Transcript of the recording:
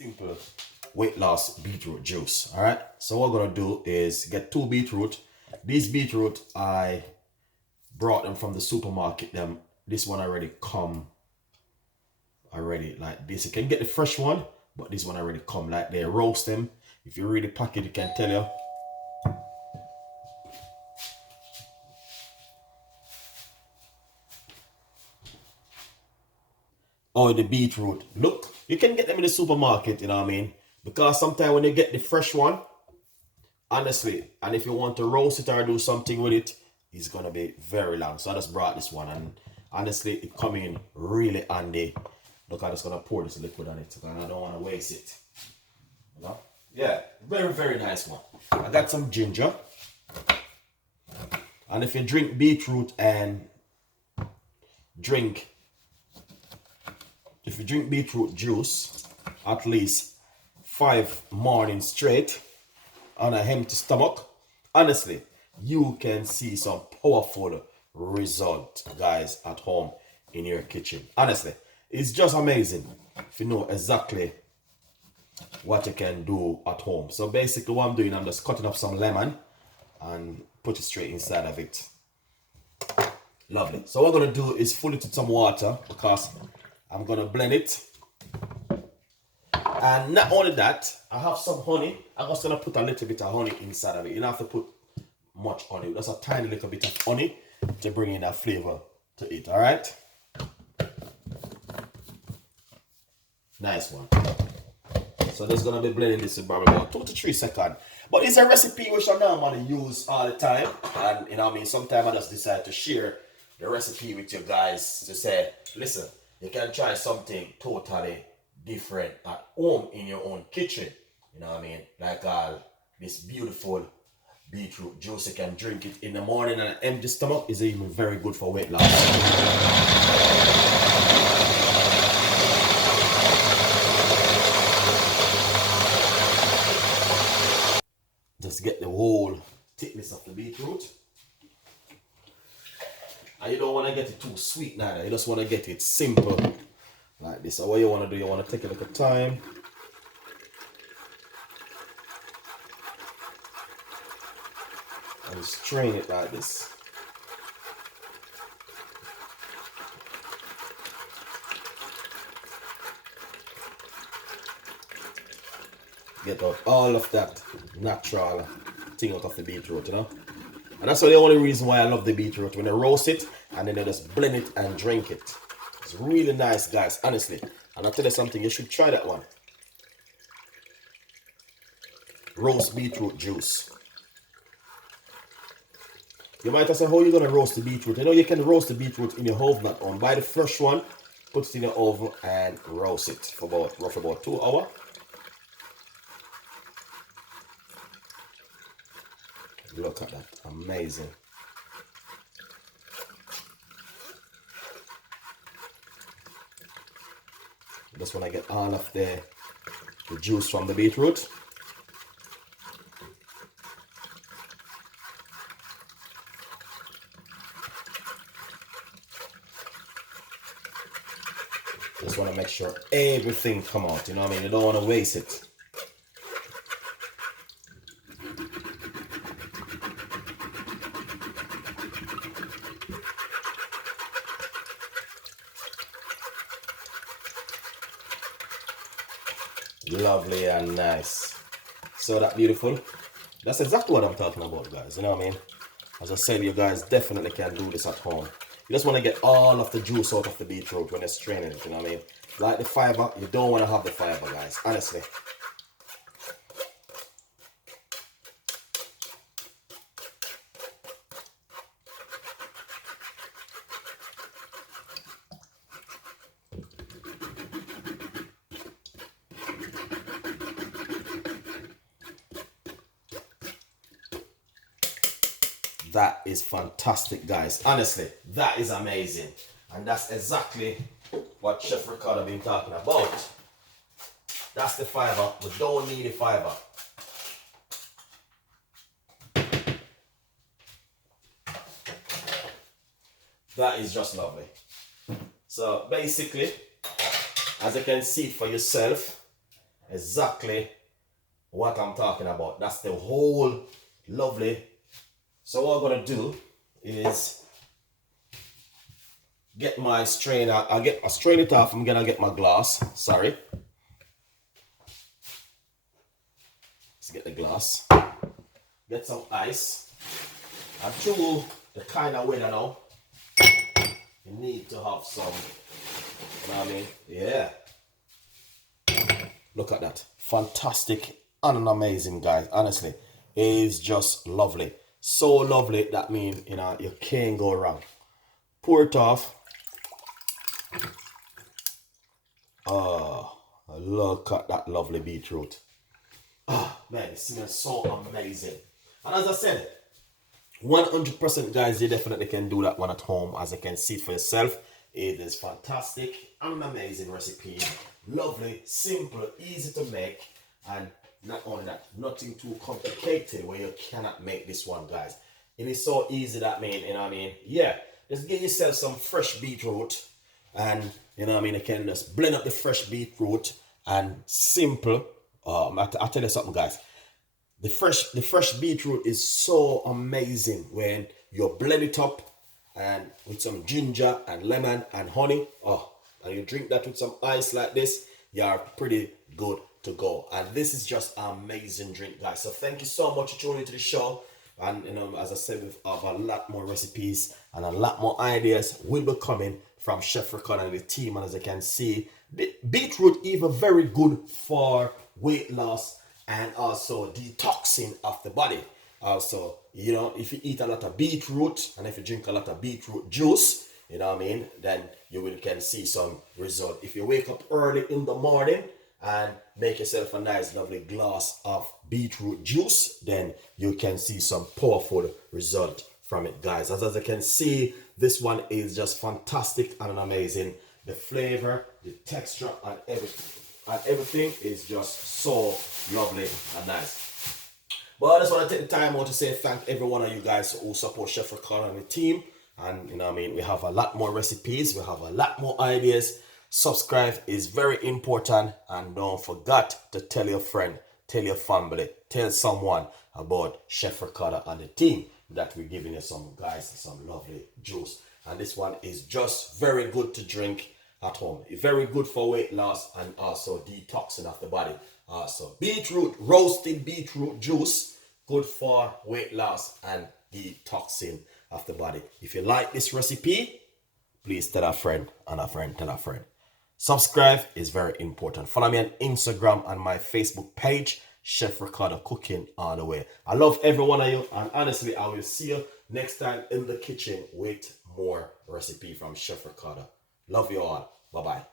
Simple weight loss beetroot juice. All right, so what we're gonna do is get 2 beetroot. These beetroot, I brought them from the supermarket. This one already come already like this. You can get the fresh one, but this one already come like they roast them. If you read the packet, it can tell you. Oh, the beetroot. Look, you can get them in the supermarket, you know what I mean? Because sometimes when you get the fresh one, honestly, and if you want to roast it or do something with it, it's gonna be very long. So I just brought this one, and honestly, it come in really handy. Look, I'm just gonna pour this liquid on it, and I don't want to waste it. You know? Yeah, very, very nice one. I got some ginger. And if you drink beetroot and drink beetroot juice at least 5 mornings straight on a empty stomach, honestly, you can see some powerful result, guys, at home in your kitchen. Honestly, it's just amazing if you know exactly what you can do at home. So basically what I'm doing, I'm just cutting up some lemon and put it straight inside of it. Lovely. So what I'm gonna do is fill it with some water because I'm gonna blend it. And not only that, I have some honey. I'm just gonna put a little bit of honey inside of it. You don't have to put much honey, just a tiny little bit of honey to bring in that flavor to it. All right, nice one. So there's gonna be blending this in about 2 to 3 seconds. But it's a recipe which I normally use all the time, and you know what I mean, sometimes I just decide to share the recipe with you guys to say, listen, you can try something totally different at home in your own kitchen. You know what I mean? Like this beautiful beetroot juice, you can drink it in the morning on an empty stomach. Is even very good for weight loss. Just get the whole thickness of the beetroot. And you don't want to get it too sweet neither. You just want to get it simple like this. So what you want to do, you want to take a little time. And strain it like this. Get out all of that natural thing out of the beetroot, you know. And that's the only reason why I love the beetroot. When I roast it and then I just blend it and drink it. It's really nice, guys, honestly. And I'll tell you something, you should try that one. Roast beetroot juice. You might say, how are you going to roast the beetroot? You know, you can roast the beetroot in your oven at home. Buy the fresh one, put it in your oven and roast it for roughly about 2 hours. Look at that, amazing. Just want to get all of the juice from the beetroot. Just want to make sure everything come out, you know what I mean? You don't want to waste it. Lovely and nice. So that beautiful. That's exactly what I'm talking about, guys. You know what I mean? As I said, you guys definitely can do this at home. You just want to get all of the juice out of the beetroot when you're straining it, you know what I mean? Like the fiber, you don't want to have the fiber, guys, honestly. That is fantastic, guys. Honestly, that is amazing. And that's exactly what Chef Ricardo been talking about. That's the fiber. We don't need the fiber. That is just lovely. So basically, as you can see for yourself, exactly what I'm talking about. That's the whole lovely. So what I'm gonna do is get my strainer. I'll strain it off. I'm gonna get my glass. Sorry. Let's get the glass. Get some ice. And through the kind of weather now, you need to have some, you know what I mean? Yeah. Look at that. Fantastic and amazing, guys. Honestly, it is just lovely. So lovely that means, you know, you can't go wrong. Pour it off. Oh, look at that lovely beetroot. Oh, man, it smells so amazing. And as I said, 100% guys, you definitely can do that one at home. As you can see for yourself, it is fantastic and an amazing recipe. Lovely, simple, easy to make, and not only that, nothing too complicated where you cannot make this one, guys. It is so easy that mean, you know what I mean? Yeah, just get yourself some fresh beetroot, and you know what I mean, you can just blend up the fresh beetroot and simple. I'll tell you something, guys. The fresh beetroot is so amazing when you blend it up and with some ginger and lemon and honey. Oh, and you drink that with some ice like this, you are pretty good to go. And this is just an amazing drink, guys. So thank you so much for tuning into the show. And you know, as I said, we have a lot more recipes and a lot more ideas will be coming from Chef Ricardo and the team. And as you can see, the beetroot even very good for weight loss and also detoxing of the body. Also, you know, if you eat a lot of beetroot and if you drink a lot of beetroot juice, you know what I mean, then you can see some result. If you wake up early in the morning and make yourself a nice lovely glass of beetroot juice, then you can see some powerful result from it, guys. As you can see, this one is just fantastic and amazing. The flavor, the texture, and everything is just so lovely and nice. But I just want to take the time out to say thank every one of you guys who support Chef Ricardo and the team. And you know what I mean, we have a lot more recipes, we have a lot more ideas. Subscribe is very important, and don't forget to tell your friend, tell your family, tell someone about Chef Ricardo and the team that we're giving you some lovely juice. And this one is just very good to drink at home. It's very good for weight loss and also detoxing of the body. So beetroot, roasted beetroot juice, good for weight loss and detoxing of the body. If you like this recipe, please tell a friend and a friend tell a friend. Subscribe is very important. Follow me on Instagram and my Facebook page, Chef Ricardo Cooking All the Way. I love every one of you, and honestly, I will see you next time in the kitchen with more recipe from Chef Ricardo. Love you all. Bye-bye.